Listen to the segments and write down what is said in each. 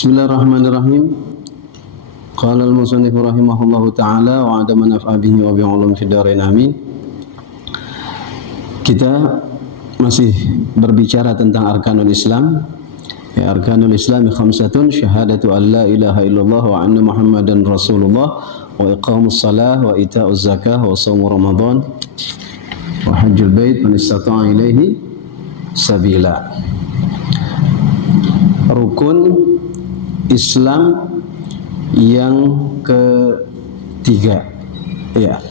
Bismillahirrahmanirrahim. Qala al-musannif rahimahullahu ta'ala wa 'ada man naf'a bihi wa bi'ulum fid dharain amin. Kita masih berbicara tentang arkanul Islam. Ya, arkanul Islam khamsatun, syahadatu an la ilaha illallah wa anna Muhammadan Rasulullah wa iqamus shalah wa ita'uz zakah wa shaum Ramadan wa hajjul bait man istata'a ilaihi sabila. Rukun Islam yang ketiga, ya,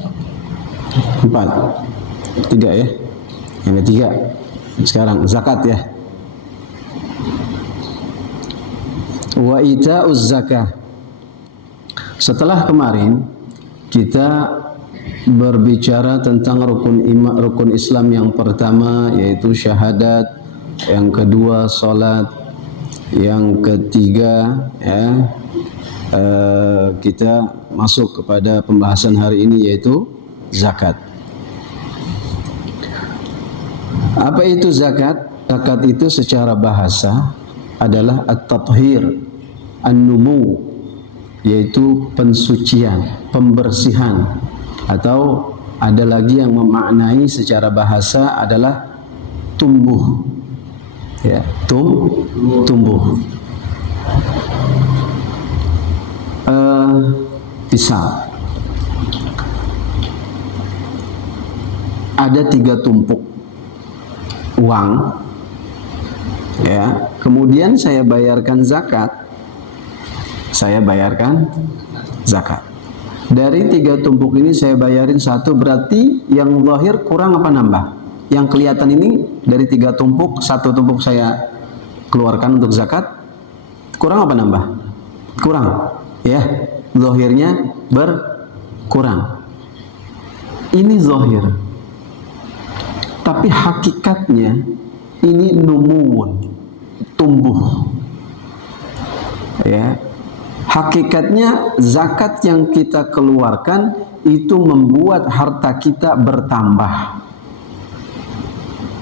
3 ya, yang ketiga sekarang zakat ya. Wa ita'uz zakah. Setelah kemarin kita berbicara tentang rukun Islam yang pertama yaitu syahadat, yang kedua salat, yang ketiga ya, kita masuk kepada pembahasan hari ini yaitu zakat. Apa itu zakat? Zakat itu secara bahasa adalah at-tathhir, an-numu, yaitu pensucian, pembersihan, atau ada lagi yang memaknai secara bahasa adalah tumbuh. Ya, tumbuh. Misal ada 3 tumpuk uang, ya, kemudian saya bayarkan zakat. Dari 3 tumpuk ini saya bayarin 1, berarti yang zahir kurang apa nambah? Yang kelihatan ini dari 3 tumpuk, 1 tumpuk saya keluarkan untuk zakat, kurang apa nambah? Kurang, ya, zahirnya berkurang. Ini zahir, tapi hakikatnya ini numuun, tumbuh, ya. Hakikatnya zakat yang kita keluarkan itu membuat harta kita bertambah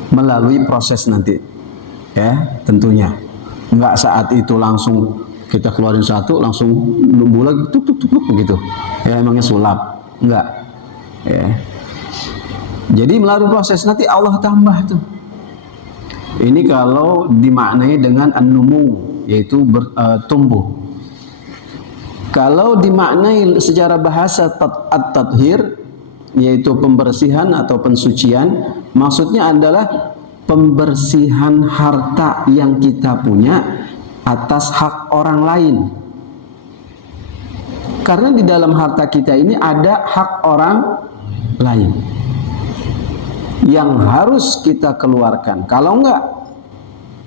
melalui proses nanti, ya, tentunya enggak saat itu langsung kita keluarin 1 langsung numbuh lagi tuk begitu, ya, emangnya sulap, enggak, ya. Jadi melalui proses nanti Allah tambah tuh. Ini kalau dimaknai dengan an-numu, yaitu tumbuh. Kalau dimaknai secara bahasa at-tathhir, yaitu pembersihan atau pensucian, maksudnya adalah pembersihan harta yang kita punya atas hak orang lain. Karena di dalam harta kita ini ada hak orang lain yang harus kita keluarkan. Kalau enggak,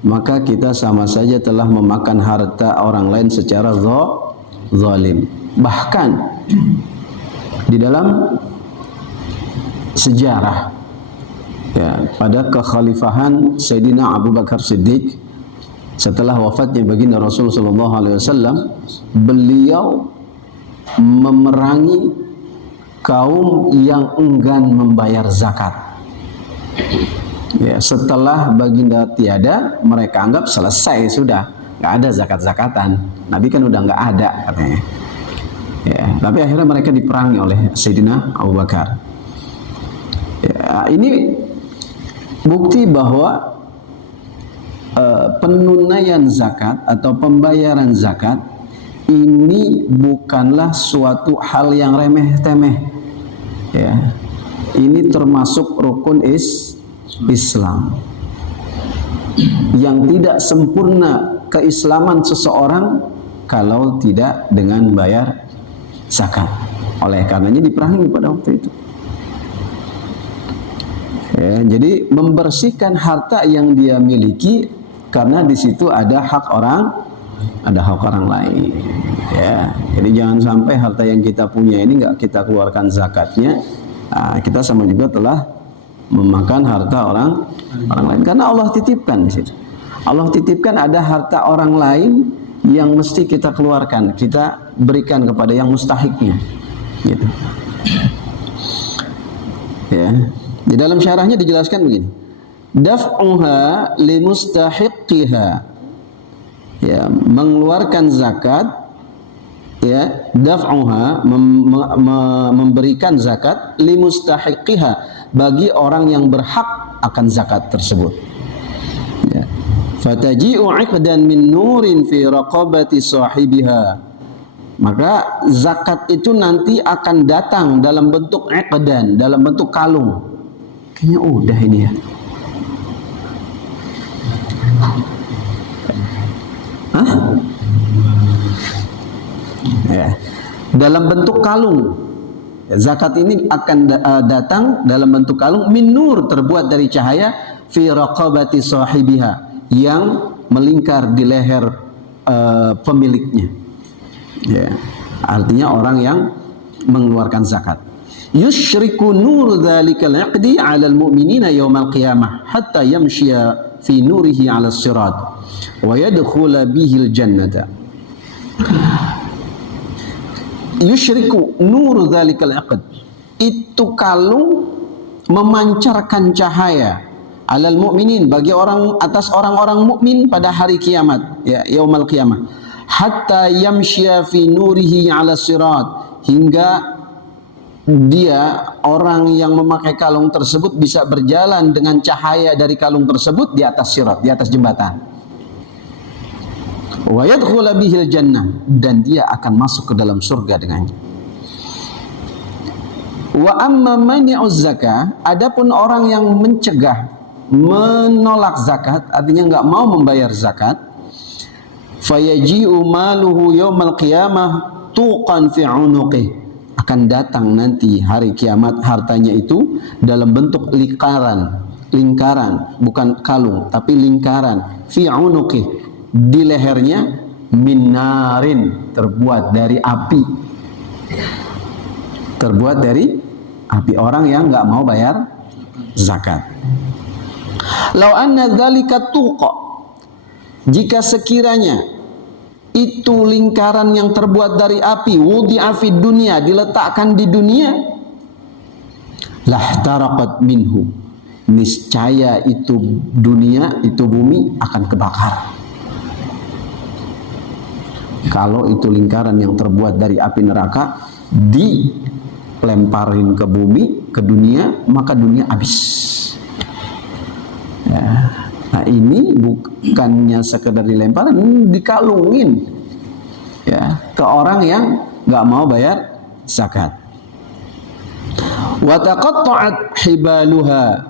maka kita sama saja telah memakan harta orang lain secara zalim. Bahkan di dalam sejarah, ya, pada kekhalifahan Sayyidina Abu Bakar Siddiq, setelah wafatnya baginda Rasul sallallahu alaihi wasallam, beliau memerangi kaum yang enggan membayar zakat. Ya, setelah baginda tiada, mereka anggap selesai sudah, nggak ada zakat-zakatan. Nabi kan udah nggak ada katanya. Ya, tapi akhirnya mereka diperangi oleh Sayyidina Abu Bakar. Ya, ini bukti bahwa penunaian zakat atau pembayaran zakat ini bukanlah suatu hal yang remeh-temeh, ya. Ini termasuk rukun Islam. Yang tidak sempurna keislaman seseorang kalau tidak dengan bayar zakat. Oleh karenanya diperangi pada waktu itu. Ya, jadi membersihkan harta yang dia miliki, karena di situ ada hak orang lain. Ya, jadi jangan sampai harta yang kita punya ini nggak kita keluarkan zakatnya. Nah, kita sama juga telah memakan harta orang lain, karena Allah titipkan di situ. Allah titipkan ada harta orang lain yang mesti kita keluarkan, kita berikan kepada yang mustahiknya, gitu. Ya, di dalam syarahnya dijelaskan begini: daf'uha limustahiqqiha, ya, mengeluarkan zakat, ya, daf'uha, memberikan zakat limustahiqiha, bagi orang yang berhak akan zakat tersebut. Ya. Fataji'u 'iqdan min nurin fi raqabati sahibiha. Maka zakat itu nanti akan datang dalam bentuk 'iqdan, dalam bentuk kalung. Kayaknya udah ini ya. Hah? Ya. Dalam bentuk kalung. Zakat ini akan datang dalam bentuk kalung min nur, terbuat dari cahaya, fi raqabati sahibiha, yang melingkar di leher pemiliknya. Ya, artinya orang yang mengeluarkan zakat. Yusyriku nur dzalikal 'aqdi 'alal mu'minina yaumal qiyamah hatta yamshiya fi nurihi 'alas sirat wa yadkhula bihil jannata. Yusyriku nur dzalikal 'aqd, itu kalung memancarkan cahaya, alal mu'minin, bagi orang, atas orang-orang mukmin pada hari kiamat, ya, yaumal qiyamah, hatta yamshiya fi nurihi 'ala sirat, hingga dia, orang yang memakai kalung tersebut, bisa berjalan dengan cahaya dari kalung tersebut di atas sirat, di atas jembatan. Wa yadkhula bihil jannah, dan dia akan masuk ke dalam surga dengannya. Wa amma mani'uz zakah, adapun orang yang mencegah, menolak zakat, artinya enggak mau membayar zakat, fayaji'u maluhu yaumal qiyamah tuqan fi 'unuqih, akan datang nanti hari kiamat hartanya itu dalam bentuk lingkaran, bukan kalung tapi lingkaran, fi 'unuqih, di lehernya, min narin, terbuat dari api, terbuat dari api, orang yang enggak mau bayar zakat. Lau anna dzalika tuqa, jika sekiranya itu lingkaran yang terbuat dari api, wudi'a fid dunya, diletakkan di dunia, lahtaraqat minhu, niscaya itu dunia, itu bumi akan kebakar. Kalau itu lingkaran yang terbuat dari api neraka dilemparin ke bumi, ke dunia, maka dunia habis. Ya. Nah, ini bukannya sekedar dilemparin, dikalungin, ya, ke orang yang nggak mau bayar zakat. Wa taqatta'at hibaluha,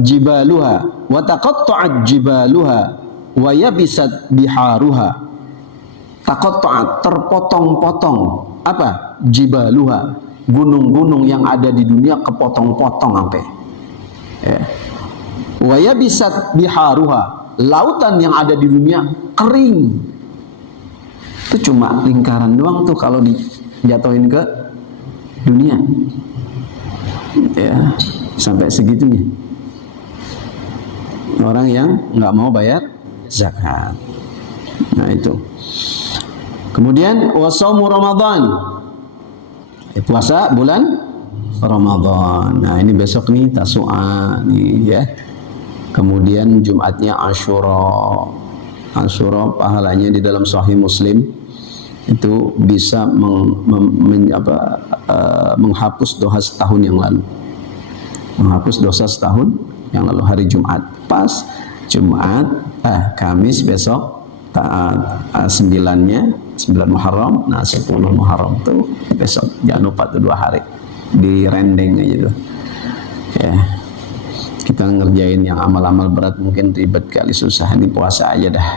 jibaluha, wa taqatta'at jibaluha, wa yabisat biharuha. Taqatta'at, terpotong-potong, apa? Jibaluha, gunung-gunung yang ada di dunia kepotong-potong sampai. Ya. Wa yabisat biharuha, lautan yang ada di dunia kering. Itu cuma lingkaran doang tuh kalau dijatuhin ke dunia, ya, sampai segitunya orang yang nggak mau bayar zakat. Nah itu. Kemudian wasaumu Ramadan, puasa bulan Ramadan. Nah ini besok nih Tasu'a nih, ya. Kemudian Jumatnya Asyura. Asyura pahalanya di dalam Sahih Muslim itu bisa menghapus dosa setahun yang lalu. Menghapus dosa setahun yang lalu, hari Jumat. Pas Jumat, Kamis besok, 9-nya, 9 Muharram, nah 10 Muharram tuh besok. Jangan lupa tuh 2 hari. Di rendeng aja tuh. Ya. Kita ngerjain yang amal-amal berat mungkin ribet kali, susah, ini puasa aja dah.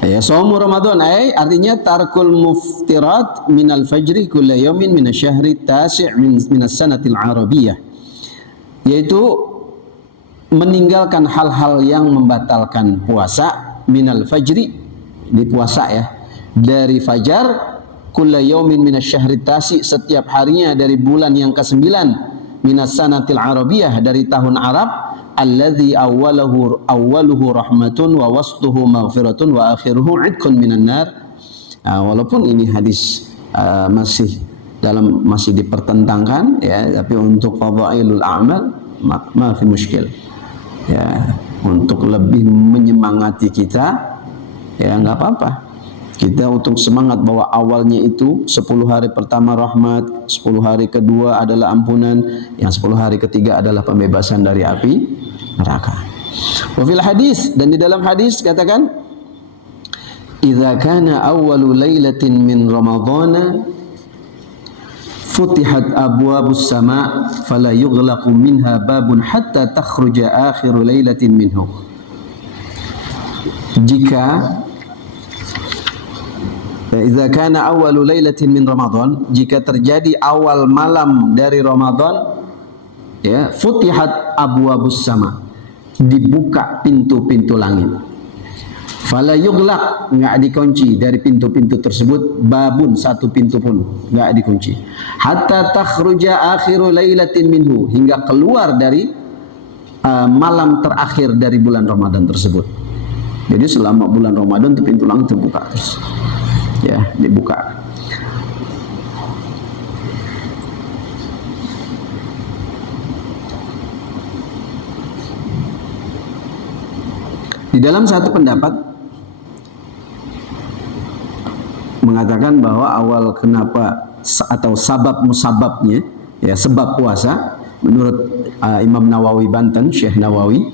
Ya, saumu Ramadan artinya tarkul muftirat minal fajri kulla yawmin minasyahri tasi' minas sanatil arabiyyah, yaitu meninggalkan hal-hal yang membatalkan puasa, minal fajri, di puasa ya, dari fajar, kulla yaumin minasyahri tasi', setiap harinya dari bulan yang ke-9, minas sanatil arabiyyah, dari tahun Arab, alladzi awwaluhu rahmatun wa wastuhu maghfiratun wa akhiruhu 'idqun minan nar. Walaupun ini hadis masih dipertentangkan, ya, tapi untuk fadhailul a'mal ma fi muskil. Ya, untuk lebih menyemangati kita, ya nggak apa-apa. Kita untuk semangat bahwa awalnya itu 10 hari pertama rahmat, 10 hari kedua adalah ampunan, yang 10 hari ketiga adalah pembebasan dari api neraka. Wa fil hadis, dan di dalam hadis katakan, idza kana awwalu lailatin min ramadhana futihat abwabus sama fala yughlaqu minha babun hatta takhruja akhiru lailatin minhu. Jika idza kana awwalu lailatin min Ramadan, jika terjadi awal malam dari Ramadan, ya, futihat abwabus sama, dibuka pintu-pintu langit. Fala yughlaq, enggak dikunci dari pintu-pintu tersebut, babun, satu pintu pun enggak dikunci. Hatta takhruja akhiru lailatin minhu, hingga keluar dari malam terakhir dari bulan Ramadan tersebut. Jadi selama bulan Ramadan itu pintu langit terbuka terus. Ya, dibuka. Di dalam satu pendapat mengatakan bahwa awal kenapa atau sabab musababnya, ya, sebab puasa menurut Imam Nawawi Banten, Syekh Nawawi,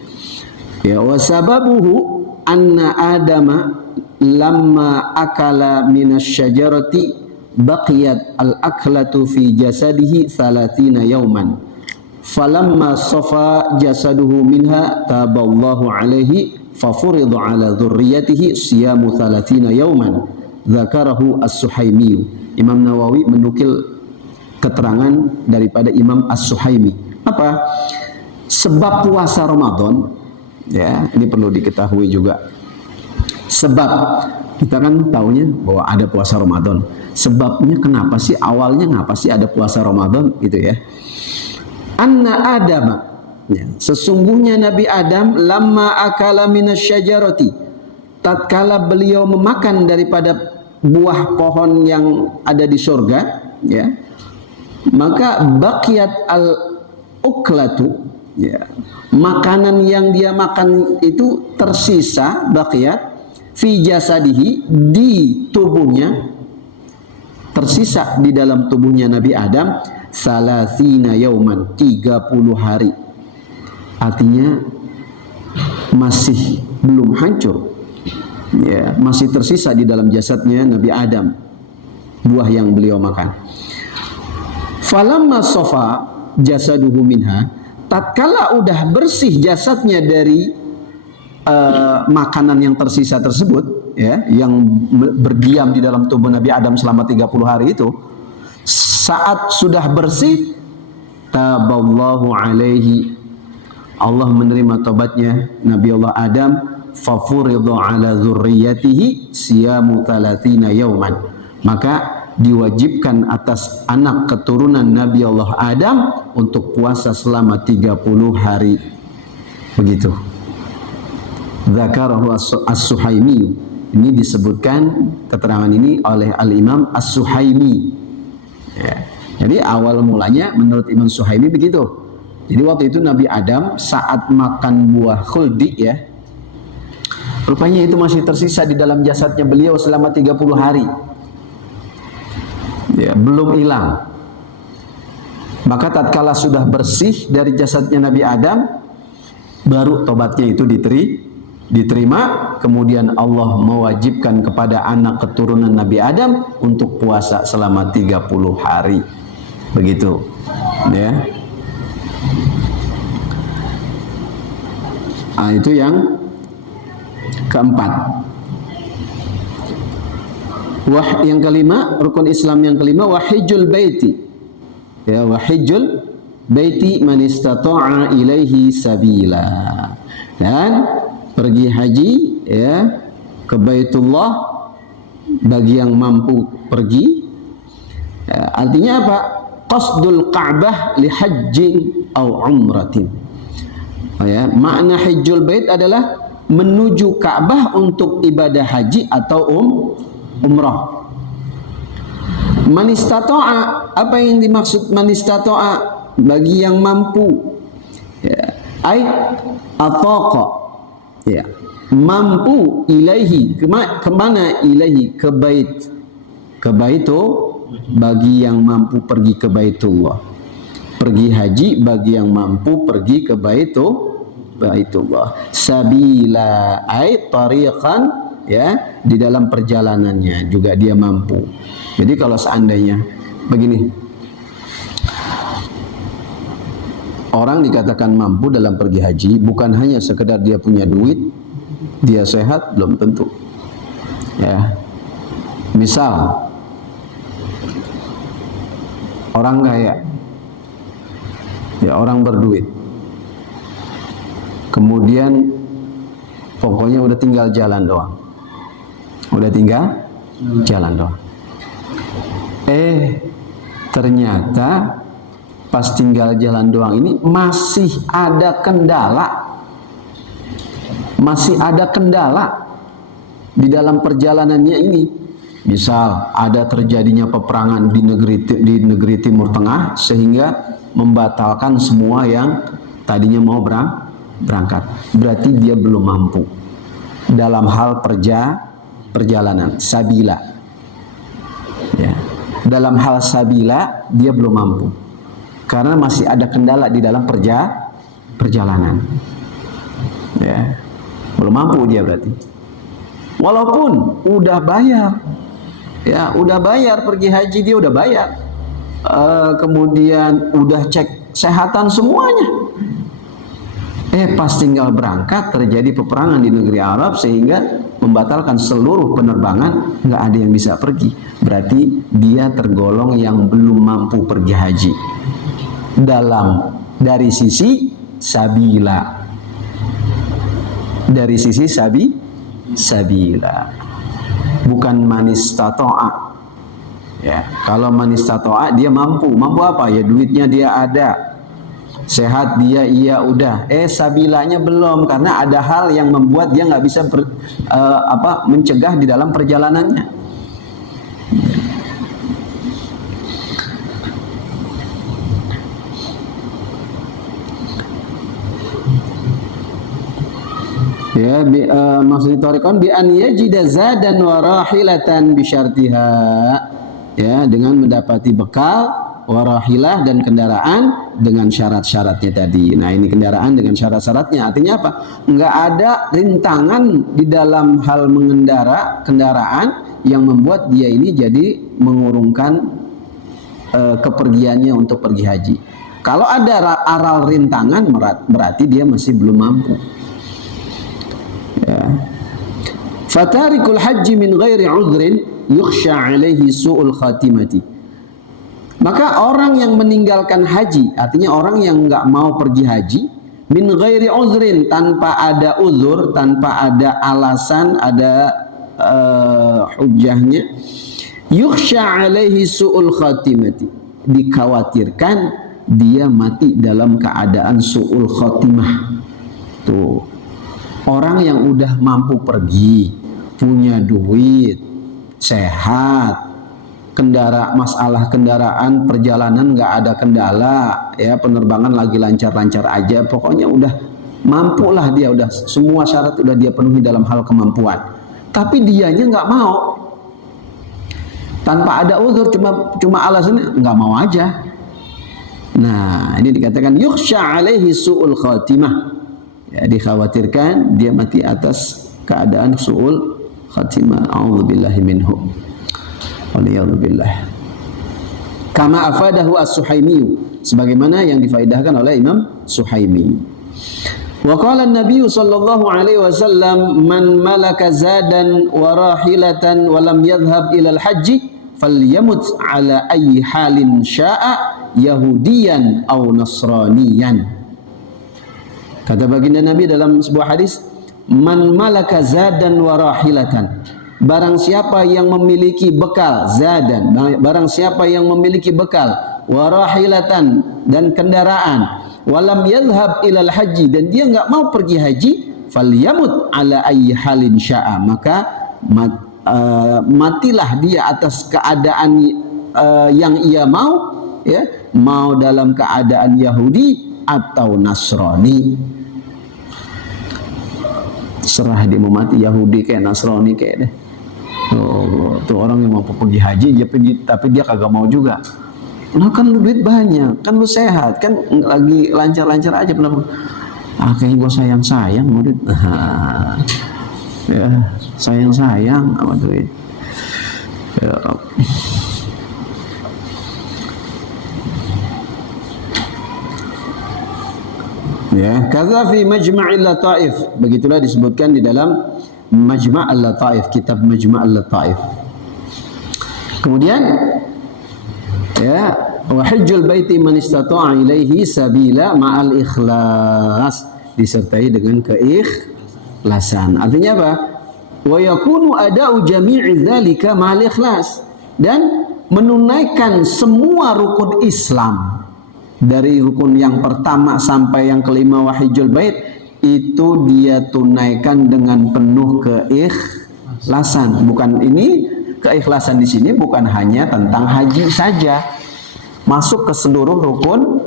ya, wa sababuhu anna adama lamma akala minasyajarati baqiyat al-aklatu fi jasadihi 30 yawman falamma safa jasaduhu minha taballahu alaihi fafuridu ala dhurriyatihi siyamu 30 yawman. Dzakarahu As-Suhaimi. Imam Nawawi menukil keterangan daripada Imam As-Suhaimi. Apa? Sebab puasa Ramadan, ya, ini perlu diketahui juga. Sebab kita kan tahunya bahwa ada puasa Ramadan. Sebabnya kenapa sih? Awalnya kenapa sih ada puasa Ramadan gitu ya? Anna Adam, ya, sesungguhnya Nabi Adam lamma akala minasyajarati, tatkala beliau memakan daripada buah pohon yang ada di surga, ya, maka baqiyat al-uklatu, ya, makanan yang dia makan itu tersisa, baqiyat fi jasadihi, di tubuhnya, tersisa di dalam tubuhnya Nabi Adam, salasina yauman, 30 hari. Artinya masih belum hancur, ya, masih tersisa di dalam jasadnya Nabi Adam buah yang beliau makan. Falamma sofa jasaduhu minha, tatkala udah bersih jasadnya dari makanan yang tersisa tersebut, ya, yang berdiam di dalam tubuh Nabi Adam selama 30 hari itu, saat sudah bersih, taballahu alaihi, Allah menerima tobatnya Nabi Allah Adam, fafuridhu ala dzurriyyatihi siyamu 30 yauman, maka diwajibkan atas anak keturunan Nabi Allah Adam untuk puasa selama 30 hari. Begitu. Dzakarahu As-Suhaimi. Ini disebutkan keterangan ini oleh Al-Imam As-Suhaimi. Ya. Jadi awal mulanya menurut Imam Suhaimi begitu. Jadi waktu itu Nabi Adam saat makan buah khuldi, ya, rupanya itu masih tersisa di dalam jasadnya beliau selama 30 hari. Ya, belum hilang. Maka tatkala sudah bersih dari jasadnya Nabi Adam, baru tobatnya itu diterima. Kemudian Allah mewajibkan kepada anak keturunan Nabi Adam untuk puasa selama 30 hari. Begitu, ya. Itu yang keempat. Yang kelima, rukun Islam yang kelima, wahijul baiti. Ya, wahijul baiti man istata'a ilaihi sabila. Dan pergi haji, ya, ke Baitullah bagi yang mampu pergi. Ya, artinya apa? Qasdul Ka'bah li hajjin au umratin. Ya, makna hajjul bait adalah menuju Ka'bah untuk ibadah haji atau umrah. Man istata'a, apa yang dimaksud man istata'a? Bagi yang mampu Ai ataqa, ya, mampu ilaihi, kemana ilaihi, ke bait, ke baitu, bagi yang mampu pergi ke Baitullah. Pergi haji bagi yang mampu pergi ke Baitullah. Sabila ai tariqan, ya, di dalam perjalanannya juga dia mampu. Jadi kalau seandainya begini, orang dikatakan mampu dalam pergi haji bukan hanya sekedar dia punya duit, dia sehat, belum tentu. Ya. Misal orang kaya, ya, orang berduit, kemudian pokoknya udah tinggal jalan doang, udah tinggal jalan doang. Ternyata pas tinggal jalan doang ini masih ada kendala, di dalam perjalanannya ini. Misal ada terjadinya peperangan di negeri Timur Tengah sehingga membatalkan semua yang tadinya mau berangkat. Berarti dia belum mampu dalam hal perjalanan sabila. Ya. Dalam hal sabila dia belum mampu karena masih ada kendala di dalam perjalanan. Ya. Belum mampu dia berarti. Walaupun udah bayar, ya, udah bayar pergi haji, dia udah bayar, kemudian udah cek kesehatan semuanya. Pas tinggal berangkat terjadi peperangan di negeri Arab sehingga membatalkan seluruh penerbangan, nggak ada yang bisa pergi. Berarti dia tergolong yang belum mampu pergi haji. Dari sisi sabila, dari sisi sabila, bukan manistato'a. Ya, kalau manistato'a dia mampu apa? Ya duitnya dia ada, sehat dia, iya udah. Sabilanya belum, karena ada hal yang membuat dia nggak bisa mencegah di dalam perjalanannya. Ya, maksud tariqan bi an yajida zadan wa rahilatan bi syartiha, ya, dengan mendapati bekal, warahilah, dan kendaraan dengan syarat-syaratnya tadi. Nah, ini kendaraan dengan syarat-syaratnya artinya apa? Enggak ada rintangan di dalam hal mengendara kendaraan yang membuat dia ini jadi mengurungkan kepergiannya untuk pergi haji. Kalau ada aral rintangan berarti dia masih belum mampu. Ya. Fatarikul haji min ghairi udhrin yukhsha alaihi su'ul khatimati. Maka orang yang meninggalkan haji, artinya orang yang nggak mau pergi haji, min ghairi udhrin, tanpa ada uzur, tanpa ada alasan, ada hujahnya, yukhsha alaihi su'ul khatimati, dikhawatirkan dia mati dalam keadaan su'ul khatimah. Tuh. Orang yang udah mampu pergi, punya duit, sehat, masalah kendaraan perjalanan nggak ada kendala, ya, penerbangan lagi lancar-lancar aja, pokoknya udah mampu lah dia, udah semua syarat udah dia penuhi dalam hal kemampuan. Tapi dianya nggak mau, tanpa ada uzur, cuma alasannya nggak mau aja. Nah, ini dikatakan yukhsha alaihi su'ul khatimah. Ya, dikhawatirkan dia mati atas keadaan su'ul khatimah. A'udzubillahi minhu. Waliyadzubillah. Kama afadahu as-Suhaimi, sebagaimana yang difaedahkan oleh Imam Suhaimi. Wa qala an-nabiy sallallahu alaihi wasallam man malaka zadan wa rahilatan wa lam yadhhab ila al-hajj falyamut ala ayyi halin syaa yahudiyan aw nasraniyan. Kata baginda Nabi dalam sebuah hadis, man malaka zadan wa rahilatan, barang siapa yang memiliki bekal, zadan, barang siapa yang memiliki bekal, wa rahilatan, dan kendaraan, walam yadhhab ilal haji, dan dia nggak mau pergi haji, falyamut ala ayyi halin syaa, maka matilah dia atas keadaan yang ia mau, ya, mau dalam keadaan Yahudi atau Nasrani. Serah dia mau mati Yahudi kayak Nasrani kayak deh. Tuh orang yang mau pergi haji tapi dia kagak mau juga. Nah kan lu duit banyak, kan lu sehat, kan lagi lancar-lancar aja pernah. Kayaknya gua sayang mau duit. Ya, sayang sama duit. Ya. Ya, kaza fi Majma'il Lataif. Begitulah disebutkan di dalam Majma' al-Lataif, kitab Majma' al-Lataif. Kemudian ya, wa hajjul baiti man istata'a ilaihi sabila ma'al ikhlas, disertai dengan keikhlasan. Artinya apa? Wa yakunu ada'u jami'i dzalika ma'al ikhlas, dan menunaikan semua rukun Islam dari rukun yang pertama sampai yang kelima wahijul bait itu dia tunaikan dengan penuh keikhlasan. Bukan ini keikhlasan di sini bukan hanya tentang haji saja, masuk ke seluruh rukun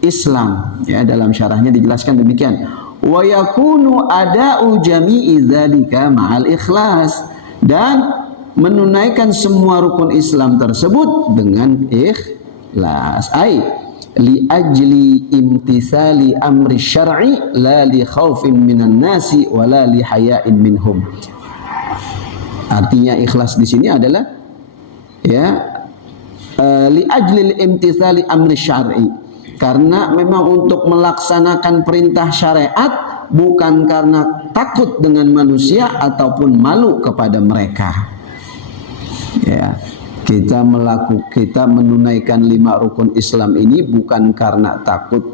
Islam. Ya, dalam syarahnya dijelaskan demikian. Wa yakunu ada'u jami'i dzalika ma'al ikhlas, dan menunaikan semua rukun Islam tersebut dengan ikhlas. Li ajli imtisali amri syar'i la li khaufin minan nasi wa la li haya'in minhum. Artinya ikhlas di sini adalah ya li ajli imtisali amri syar'i, karena memang untuk melaksanakan perintah syariat, bukan karena takut dengan manusia ataupun malu kepada mereka. Ya, kita menunaikan 5 rukun Islam ini bukan karena takut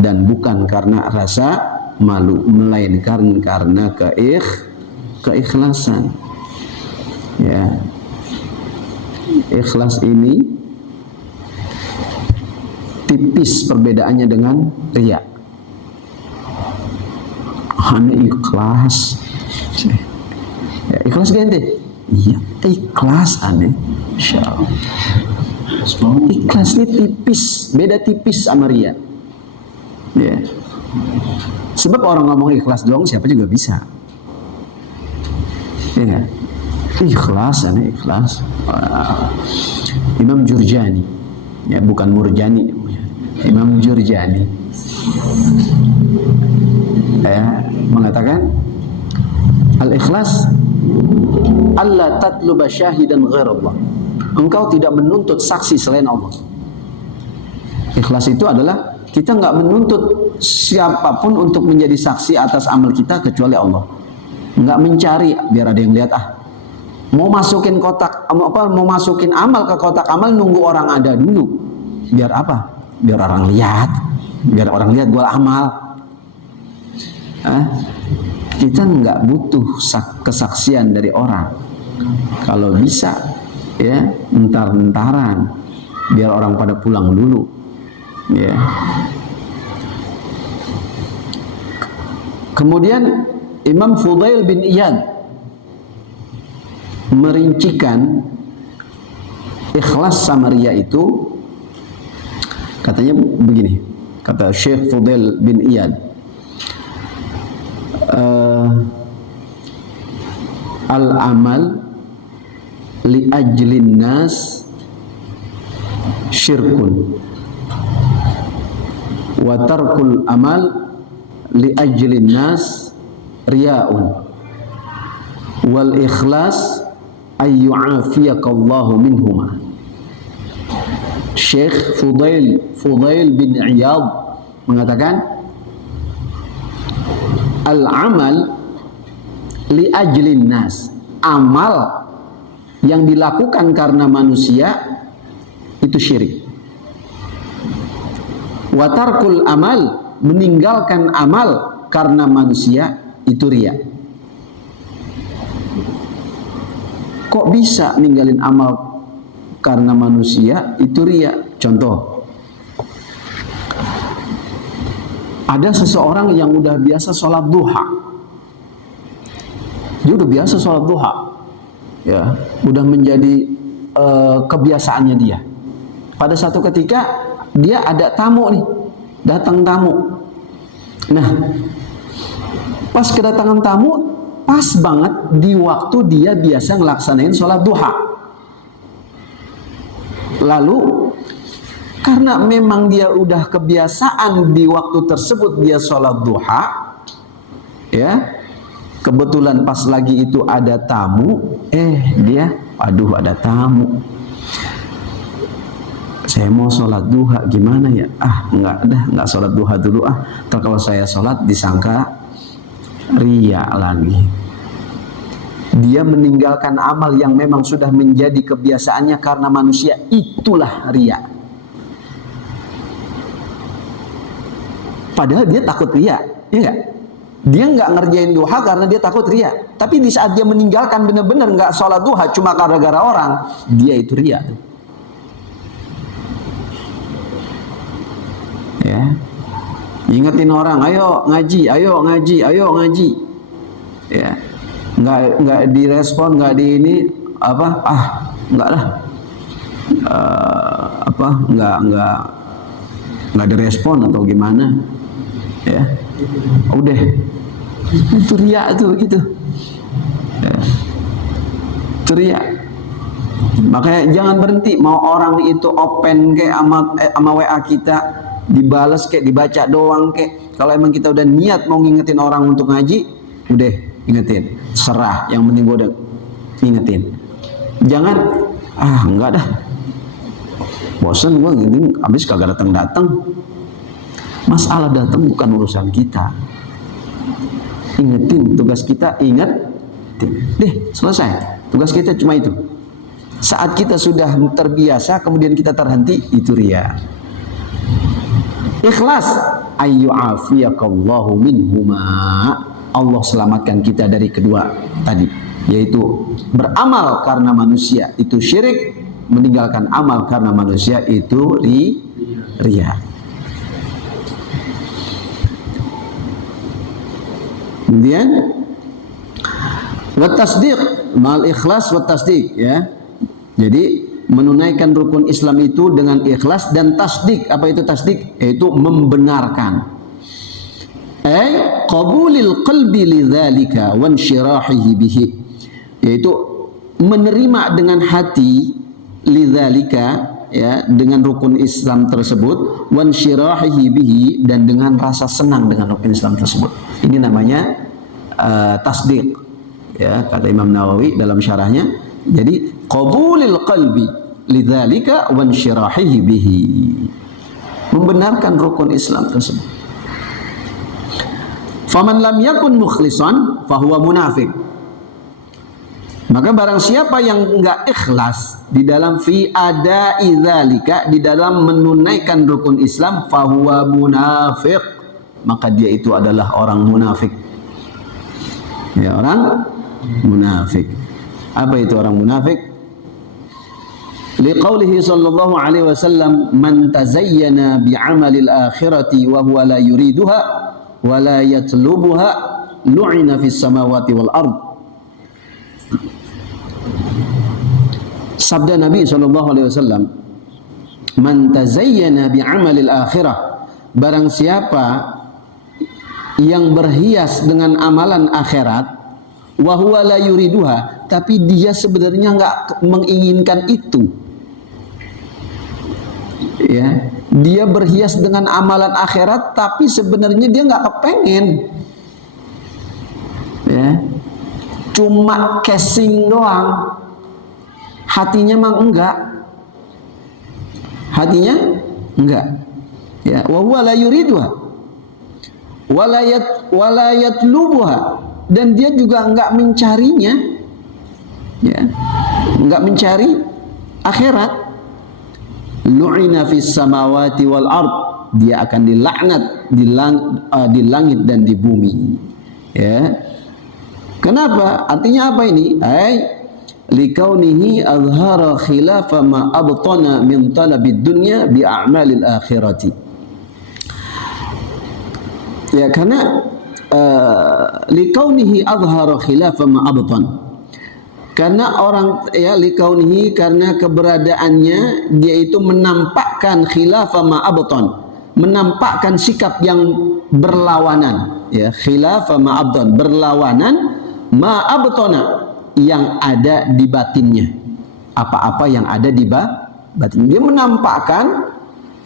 dan bukan karena rasa malu, melainkan karena keikhlasan. Ya, ikhlas ini tipis perbedaannya dengan riya. Hanya ikhlas. Ya, ikhlas ganti. Iya, ikhlas aneh. Insyaallah. Ikhlas ini tipis, beda tipis sama riya. Ya. Sebab orang ngomong ikhlas doang siapa juga bisa. Ya. Ikhlas aneh, ikhlas. Imam Jurjani. Ya, bukan Murjani. Imam Jurjani. Mengatakan al-ikhlas Allah tatluba syahidan ghairallah. Engkau tidak menuntut saksi selain Allah. Ikhlas itu adalah kita nggak menuntut siapapun untuk menjadi saksi atas amal kita kecuali Allah. Nggak mencari biar ada yang lihat. Mau masukin mau masukin amal ke kotak amal, nunggu orang ada dulu. Biar apa? Biar orang lihat. Biar orang lihat gua amal. Kita nggak butuh kesaksian dari orang. Kalau bisa ya entar-entaran, biar orang pada pulang dulu. Ya. Kemudian Imam Fudail bin Iyad merincikan ikhlas sama riya itu, katanya begini, kata Syekh Fudail bin Iyad, al-amal li ajlin nas syirkun wa tarkul amal li ajlin nas riya'un wal ikhlas ay yu'afiyakallahu minhuma. Syekh Fudail bin Iyad mengatakan al-amal li ajlin nas, amal yang dilakukan karena manusia itu syirik. Wa tarkul amal, meninggalkan amal karena manusia itu riya. Kok bisa ninggalin amal karena manusia itu riya? Contoh, ada seseorang yang udah biasa sholat duha. Dia udah biasa sholat duha, ya, udah menjadi kebiasaannya dia. Pada satu ketika dia ada tamu nih, datang tamu. Nah, pas kedatangan tamu, pas banget di waktu dia biasa ngelaksanain sholat duha. Lalu karena memang dia udah kebiasaan di waktu tersebut dia sholat duha, ya, kebetulan pas lagi itu ada tamu, dia, aduh ada tamu, saya mau sholat duha, gimana ya? Enggak sholat duha dulu ntar kalau saya sholat disangka riya lagi. Dia meninggalkan amal yang memang sudah menjadi kebiasaannya karena manusia, itulah riya. Padahal dia takut riya, ya enggak? Dia enggak ngerjain duha karena dia takut riya. Tapi di saat dia meninggalkan benar-benar enggak sholat duha cuma gara-gara orang, dia itu riya. Ya, ingetin orang, ayo ngaji, ayo ngaji, ayo ngaji. Ya, enggak direspon, enggak di ini enggak lah. Enggak direspon atau gimana. Ya, udah itu riya tuh gitu. Ya, itu riya. Makanya jangan berhenti, mau orang itu open kayak sama WA kita dibales kayak dibaca doang kayak, kalau emang kita udah niat mau ngingetin orang untuk ngaji, udah ingetin, serah, yang penting gue udah ingetin. Jangan enggak dah, bosen gue ngingetin habis kagak datang. Masalah datang bukan urusan kita, ingetin, tugas kita ingetin, deh selesai, tugas kita cuma itu. Saat kita sudah terbiasa kemudian kita terhenti, itu riya. Ikhlas, ayyu'afiyakallahu minhuma, Allah selamatkan kita dari kedua tadi, yaitu beramal karena manusia itu syirik, meninggalkan amal karena manusia itu riya. Kemudian wa tasdiq, mal ikhlas wa tasdiq, ya. Jadi menunaikan rukun Islam itu dengan ikhlas dan tasdik. Apa itu tasdik? Yaitu membenarkan. Qabulil qalbi lidzalika wa insyirahihi bihi. Yaitu menerima dengan hati lidzalika, ya, dengan rukun Islam tersebut, wa insyirahihi bihi, dan dengan rasa senang dengan rukun Islam tersebut. Ini namanya tasdik. Ya, kata Imam Nawawi dalam syarahnya. Jadi qabulil qalbi lidzalika wa insyirahihi bihi, membenarkan rukun Islam tersebut. Faman lam yakun mukhlisan fahuwa munafiq. Maka barang siapa yang enggak ikhlas di dalam fi ada'i dzalika, di dalam menunaikan rukun Islam, fahuwa munafiq, maka dia itu adalah orang munafik. Ya, orang munafik. Apa itu orang munafik? Liqaulihi sallallahu alaihi wasallam, man tazayyana bi'amalil akhirati wa huwa la yuriduha wa la yatlubuha lu'ina fis samawati wal ard. Sabda Nabi sallallahu alaihi wasallam, man tazayyana bi'amalil akhirah, barang siapa yang berhias dengan amalan akhirat, wa huwa la yuriduha, tapi dia sebenarnya enggak menginginkan itu. Ya, dia berhias dengan amalan akhirat tapi sebenarnya dia enggak kepengen. Ya. Cuma casing doang. Hatinya mah enggak. Hatinya enggak. Ya, wa huwa la yuriduha wala yatlubuha, dan dia juga enggak mencarinya, ya, enggak mencari akhirat. Lu'ina fis samawati wal ard, dia akan dilaknat di langit dan di bumi. Ya, kenapa? Artinya apa ini? Likaunihi azhara khilafa ma abtana min talabid dunya bi a'malil akhirati. Ya, karena likaunihi azhara khilafa ma abtan, karena orang, ya, likaunihi, karena keberadaannya dia itu menampakkan khilafa ma abtan, menampakkan sikap yang berlawanan, ya, khilafa ma'abdon, berlawanan ma'abtona, yang ada di batinnya, apa-apa yang ada di batin. Dia menampakkan,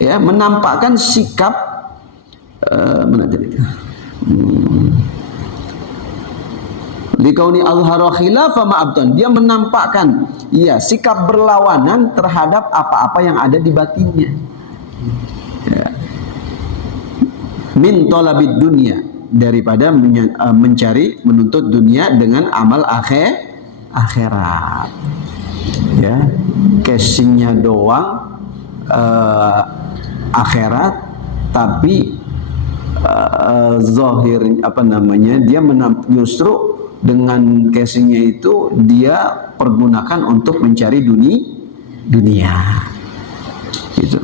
ya, menampakkan sikap mana tadi? Likauni azhara khilafa ma'abdan, dia menampakkan, ya, sikap berlawanan terhadap apa-apa yang ada di batinnya, ya. Min talabid dunya, daripada mencari, menuntut dunia dengan amal akhirat, ya, casingnya doang akhirat, tapi zahir apa namanya, dia justru dengan casingnya itu dia pergunakan untuk mencari dunia gitu.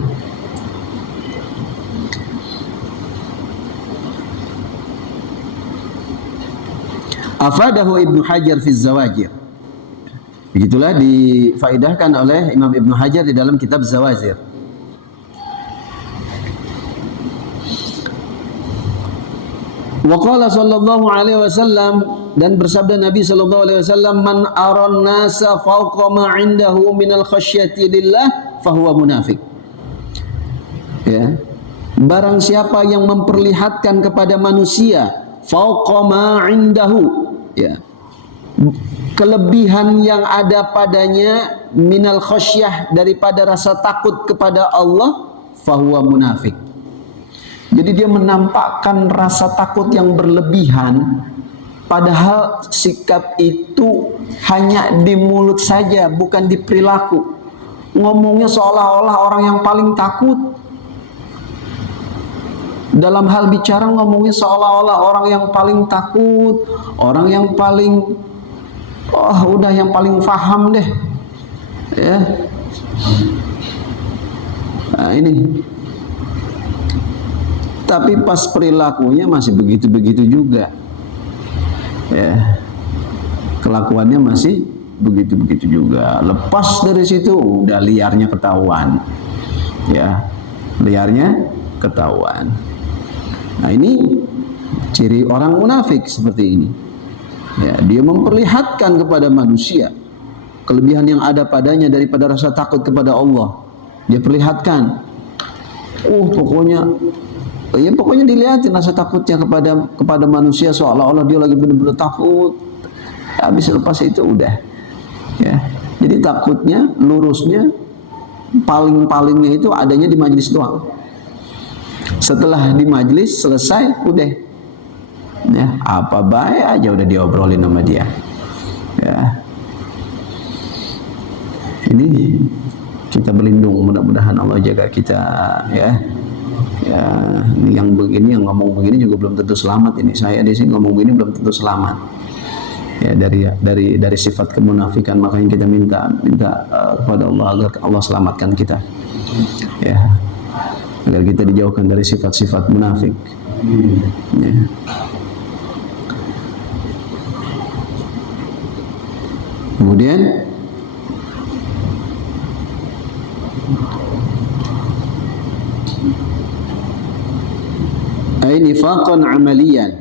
Afadahu Ibnu Hajar fi Zawajir. Begitulah difaidahkan oleh Imam Ibnu Hajar di dalam kitab Zawajir. Wa qala sallallahu alaihi wasallam, dan bersabda Nabi sallallahu alaihi wasallam, man aran nasa fawqa ma indahu minal khasyati lillah fahuwa munafiq. Ya. Barang siapa yang memperlihatkan kepada manusia fawqa ma indahu, ya, kelebihan yang ada padanya, minal khasyah, daripada rasa takut kepada Allah, fahuwa munafik. Jadi dia menampakkan rasa takut yang berlebihan, padahal sikap itu hanya di mulut saja, bukan di perilaku. Ngomongnya seolah-olah orang yang paling takut. Dalam hal bicara ngomongnya seolah-olah orang yang paling takut, orang yang paling, udah yang paling paham deh, ya. Nah ini, tapi pas perilakunya masih begitu-begitu juga, ya, kelakuannya masih begitu-begitu juga. Lepas dari situ udah liarnya ketahuan, ya, liarnya ketahuan. Nah ini ciri orang munafik seperti ini, ya, dia memperlihatkan kepada manusia kelebihan yang ada padanya daripada rasa takut kepada Allah. Dia perlihatkan, pokoknya dilihatin rasa takutnya kepada manusia, seolah-olah dia lagi benar-benar takut. Habis lepas itu udah, ya. Jadi takutnya, lurusnya, paling-palingnya itu adanya di majelis doang. Setelah di majelis selesai, udah, ya, apa baik aja udah diobrolin sama dia, ya. Ini kita berlindung, mudah-mudahan Allah jaga kita, ya. Ya, yang begini, yang ngomong begini juga belum tentu selamat. Ini saya di sini ngomong begini belum tentu selamat, ya, dari sifat kemunafikan. Makanya kita minta kepada Allah agar Allah selamatkan kita, ya, agar kita dijauhkan dari sifat-sifat munafik, ya. Kemudian nifaqan amaliyan,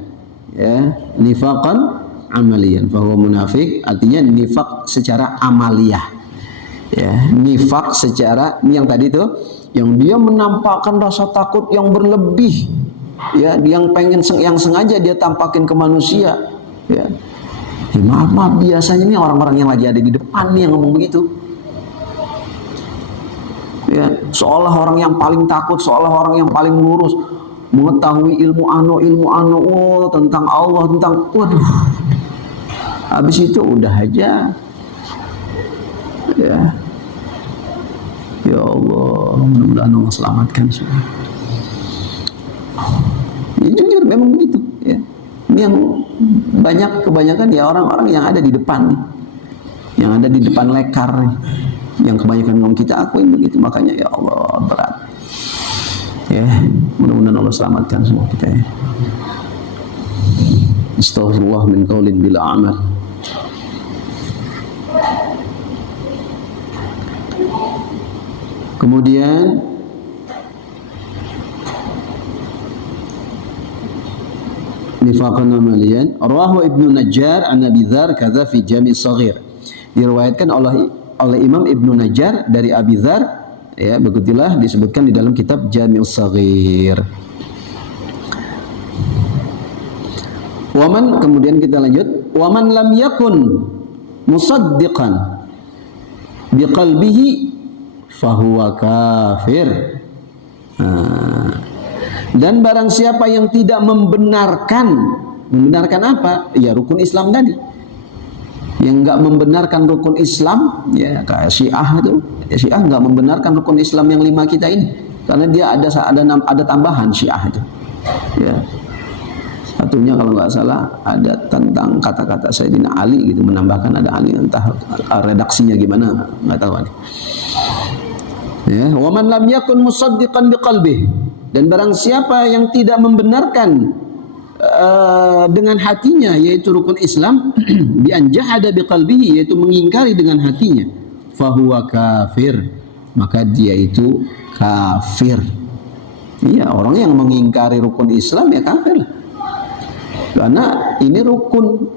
ya, nifaqan amaliyan fahuwa munafik, artinya nifaq secara amaliyah, ya, nifaq secara, ini yang tadi tuh, yang dia menampakkan rasa takut yang berlebih, ya, yang sengaja dia tampakin ke manusia, ya. Maaf, biasanya ini orang-orang yang lagi ada di depan nih yang ngomong begitu, ya, seolah orang yang paling takut, seolah orang yang paling lurus, mengetahui ilmu tentang Allah, tentang, waduh, habis itu udah aja, ya. Ya Allah, mudah-mudahan Allah selamatkan semua. Ya, jujur memang begitu, ya. Ini yang kebanyakan ya orang-orang yang ada di depan nih, yang ada di depan lekar nih, yang kebanyakan ngomong, kita akuin begitu. Makanya ya Allah, berat, ya. Mudah-mudahan Allah selamatkan semua kita, ya. Astaghfirullah min qaulin bila amal. Kemudian nifaqan amalian. Rawahu Ibnu Najjar an Abi Dzar kadza fi Jami' Shaghir. Diriwayatkan oleh Imam Ibnu Najjar dari Abi Dzar, ya, begitulah disebutkan di dalam kitab Jami' Shaghir. Waman, kemudian kita lanjut, waman lam yakun musaddiqan biqalbihi fahuwa kafir. Dan barang siapa yang tidak membenarkan apa? Ya rukun Islam tadi. Yang enggak membenarkan rukun Islam, ya kayak Syiah itu. Ya, Syiah enggak membenarkan rukun Islam yang 5 kita ini, karena dia ada tambahan Syiah itu. Ya. Satunya kalau nggak salah ada tentang kata-kata Sayyidina Ali gitu, menambahkan ada Ali, entah redaksinya gimana nggak tahu. Ya, wa man lam yakun musaddiqan biqalbih, dan barang siapa yang tidak membenarkan dengan hatinya, yaitu rukun Islam, bi an jahada biqalbihi, yaitu mengingkari dengan hatinya, fahuwa kafir, maka dia itu kafir. Iya, orang yang mengingkari rukun Islam ya kafir. Karena ini rukun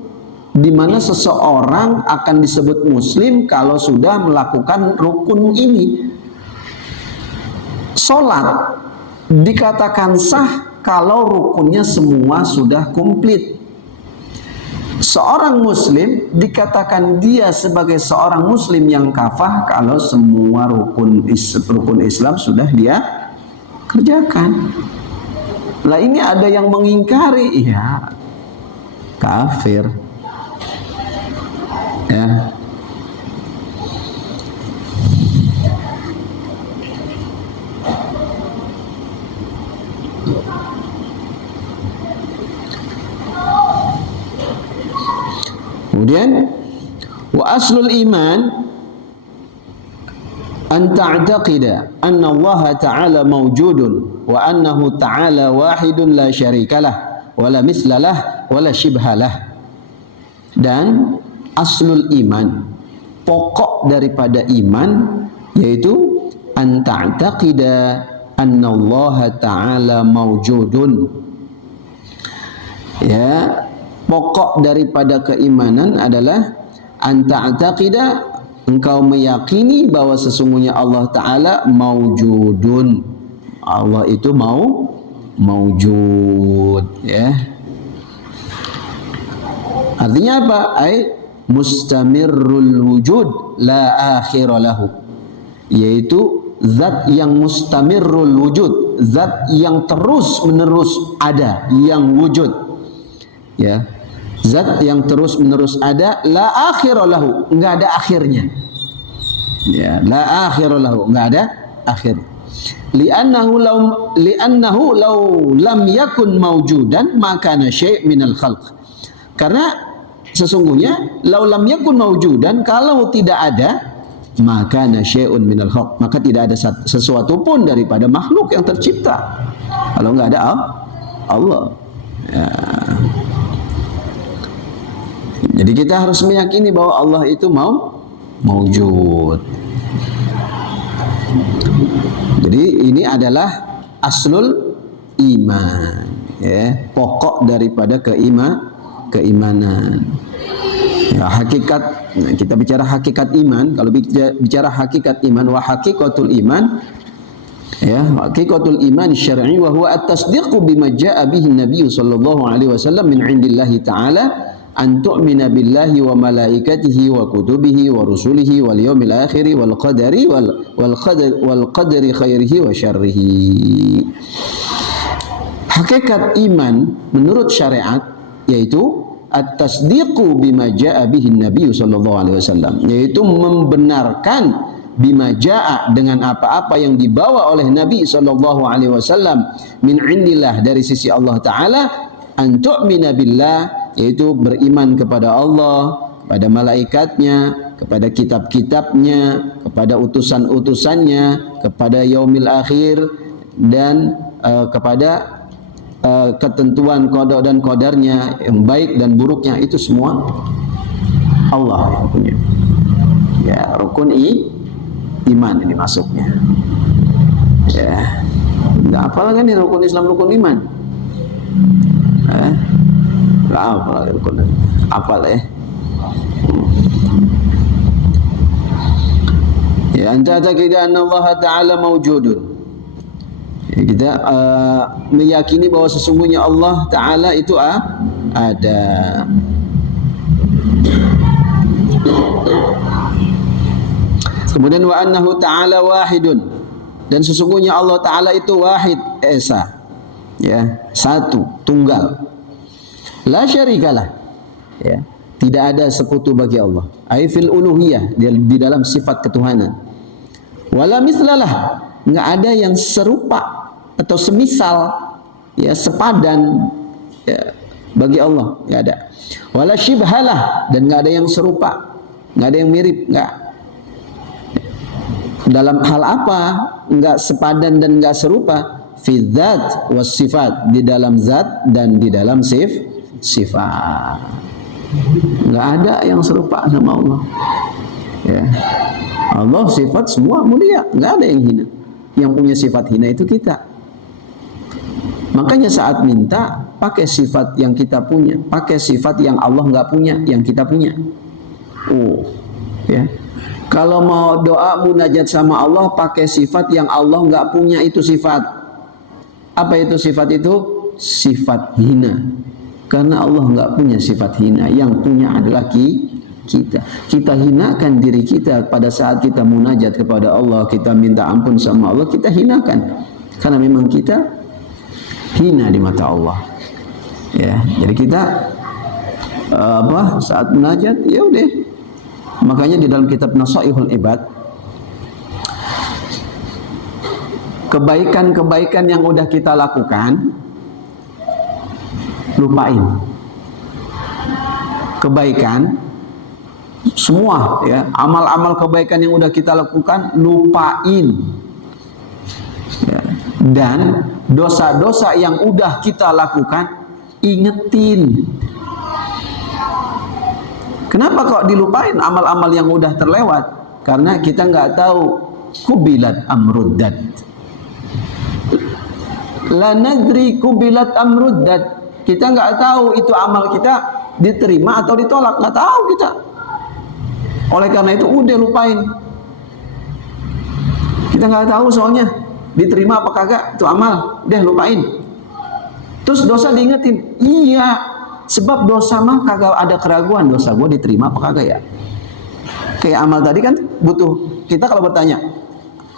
di mana seseorang akan disebut muslim kalau sudah melakukan rukun ini. Salat dikatakan sah kalau rukunnya semua sudah komplit. Seorang muslim dikatakan dia sebagai seorang muslim yang kafah kalau semua rukun Islam sudah dia kerjakan. Lah ini ada yang mengingkari, ya kafir. Ya. Kemudian wa aslul iman an ta'taqida anna Allah ta'ala mawjudun wa annahu ta'ala wahidun la syarikalah wala mislalah wala syibhalah. Dan aslul iman, pokok daripada iman, yaitu an ta'taqida anna Allah ta'ala mawjudun. Ya, pokok daripada keimanan adalah an ta'taqida, engkau meyakini bahwa sesungguhnya Allah Ta'ala mawjudun. Allah itu mawjud, ya. Artinya apa? Ai mustamirrul wujud la akhira lahu, yaitu zat yang mustamirrul wujud, zat yang terus menerus ada, yang wujud, ya, zat yang terus menerus ada, la akhira lahu, enggak ada akhirnya, ya, la akhira lahu, enggak ada akhir. Li'annahu law lam yakun mawjudan maka kana syai' minal khalq. Karena sesungguhnya law lam yakun mawjudan, kalau tidak ada, maka kana syai'un minal khalq, maka tidak ada sesuatu pun daripada makhluk yang tercipta kalau enggak ada Allah. Ya. Jadi kita harus meyakini bahwa Allah itu mawjud. Jadi ini adalah aslul iman, ya, pokok daripada keimanan. Ya, hakikat, kita bicara hakikat iman. Kalau bicara hakikat iman, wa hakikatul iman, ya, hakikatul iman syar'i wa huwa at-tasdiqu bima jaa'a bihi an-nabiy sallallahu alaihi wasallam min 'indillahi ta'ala an tu'mina billahi wa malaikatihi wa kutubihi wa rusulihi wal yawmil akhir wal qadari wal qadari khairihi wa syarrihi. Hakikat iman menurut syariat yaitu at-tasdiqu bima jaa'a bihi an-nabiy sallallahu alaihi wasallam, yaitu membenarkan bima jaa'a, dengan apa-apa yang dibawa oleh Nabi sallallahu alaihi wasallam, min indillah, dari sisi Allah taala, an tu'mina billah, yaitu beriman kepada Allah, kepada malaikatnya, kepada kitab-kitabnya, kepada utusan-utusannya, kepada yaumil akhir, dan kepada ketentuan qada dan qadarnya, yang baik dan buruknya, itu semua Allah yang punya. Ya, rukun iman ini masuknya. Ya, nggak apa lagi nih rukun Islam, rukun iman. Apa apal ya anta taqidu anna Allah Ta'ala mawjudun. Ya, kita meyakini bahwa sesungguhnya Allah Ta'ala itu ada. Kemudian wa annahu ta'ala wahidun, dan sesungguhnya Allah Ta'ala itu wahid, esa, ya, satu, tunggal, la syarikalah, ya, tidak ada sekutu bagi Allah, ai fil uluhiyah, di dalam sifat ketuhanan, wala mislalah, enggak ada yang serupa atau semisal, ya, sepadan, ya, bagi Allah, enggak ada, wala syibhalah, dan enggak ada yang serupa, enggak ada yang mirip, enggak. Dalam hal apa enggak sepadan dan enggak serupa? Fi dzat was sifat, di dalam zat dan di dalam sifat. Enggak ada yang serupa sama Allah. Ya. Allah sifat semua mulia, enggak ada yang hina. Yang punya sifat hina itu kita. Makanya saat minta pakai sifat yang kita punya, pakai sifat yang Allah enggak punya, yang kita punya. Oh, ya. Kalau mau doa munajat sama Allah pakai sifat yang Allah nggak punya, itu sifat. Apa itu sifat itu? Sifat hina. Karena Allah nggak punya sifat hina, yang punya adalah kita. Kita hinakan diri kita pada saat kita munajat kepada Allah, kita minta ampun sama Allah, kita hinakan. Karena memang kita hina di mata Allah. Ya, jadi kita saat munajat ya udah. Makanya di dalam kitab Nasaihul Ibad, kebaikan-kebaikan yang udah kita lakukan lupain. Kebaikan semua, ya, amal-amal kebaikan yang udah kita lakukan lupain. Ya. Dan dosa-dosa yang udah kita lakukan ingetin. Kenapa kok dilupain amal-amal yang udah terlewat? Karena kita nggak tahu kubilat amruddat. La nadri kubilat amruddat. Kita nggak tahu itu amal kita diterima atau ditolak, nggak tahu kita. Oleh karena itu udah lupain. Kita nggak tahu soalnya diterima apa kagak itu amal, udah lupain. Terus dosa diingetin, iya. Sebab dosa mah kagak ada keraguan, dosa gue diterima apa kagak ya. Kayak amal tadi kan butuh, kita kalau bertanya,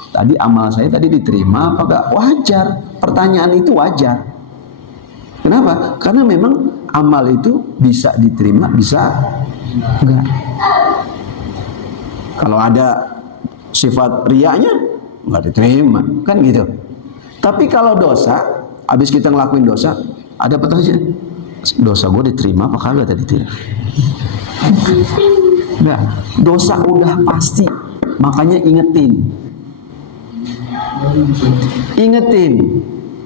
tadi amal saya tadi diterima apa kagak? Wajar, pertanyaan itu wajar. Kenapa? Karena memang amal itu bisa diterima, bisa enggak. Kalau ada sifat riyanya, enggak diterima, kan gitu. Tapi kalau dosa, habis kita ngelakuin dosa, ada pertanyaan, dosa gue diterima apa kagak tadi itu? Nah, dosa udah pasti, makanya ingetin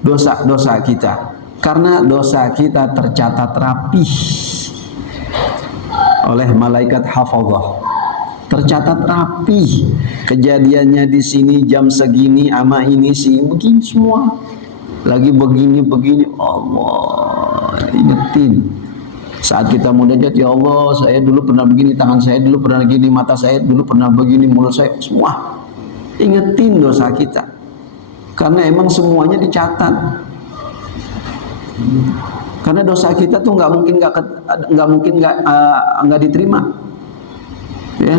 dosa-dosa kita, karena dosa kita tercatat rapih oleh malaikat hafazah, tercatat rapih. Kejadiannya di sini jam segini, ama ini sih begini semua, lagi begini, Allah ingetin. Saat kita munajat, ya Allah, saya dulu pernah begini, tangan saya dulu pernah begini, mata saya dulu pernah begini, mulut saya, semua ingetin dosa kita. Karena emang semuanya dicatat. Karena dosa kita tuh nggak mungkin nggak diterima. Ya,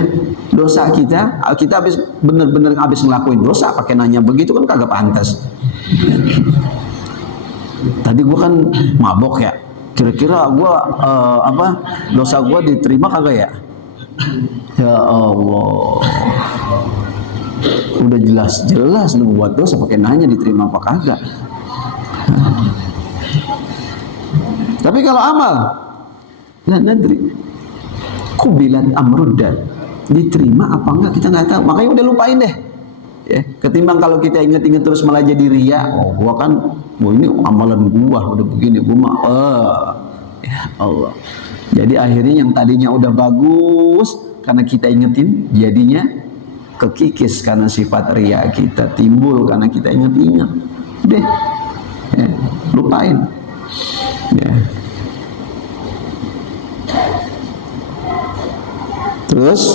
dosa kita habis bener-bener habis ngelakuin dosa, pakai nanya begitu kan kagak pantas. Tadi gua kan mabok ya, kira-kira gua dosa gua diterima kagak ya? Ya Allah, udah jelas-jelas lu buat dosa pakai nanya diterima apa kagak. Tapi kalau amal, la nadri kubilat amruddat, diterima apa enggak kita nggak tahu. Makanya udah lupain deh. Ya, ketimbang kalau kita inget-inget terus malah jadi ria. Oh, gua kan, ini amalan gua udah begini, gua mah, ya Allah. Jadi akhirnya yang tadinya udah bagus karena kita ingetin, jadinya kekikis karena sifat ria kita timbul karena kita inget-inget. Deh, ya, lupain. Ya. Terus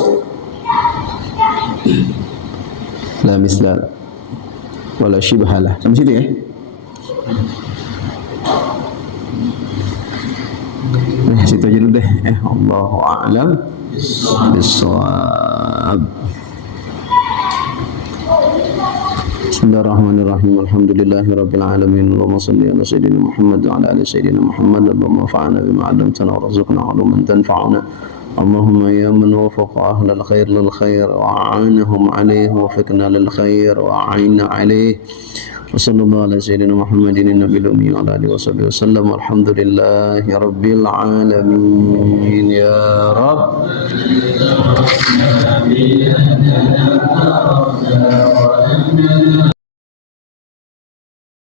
la misla wala shibhalah. Sampai situ ya. Nah, situ aja dulu deh. Allahu a'lam bissawab. Bismillahirrahmanirrahim. Alhamdulillahirabbil alamin. Allahumma shalli ala sayyidina Muhammad wa ala ali sayyidina Muhammad. Allahumma fa'alna bima 'allamtana warzuqna 'uluman tanfa'una. Allahumma ya man wafaqa ahlal khair lil khair wa 'anahum 'alayhi wa wafiqna lil khair wa 'inna 'alayhi. Wa sallallahu ala sayyidina Muhammadin nabiyil ummi wa ala alihi washabihi wasallam. Alhamdulillahi rabbil alamin ya rabb.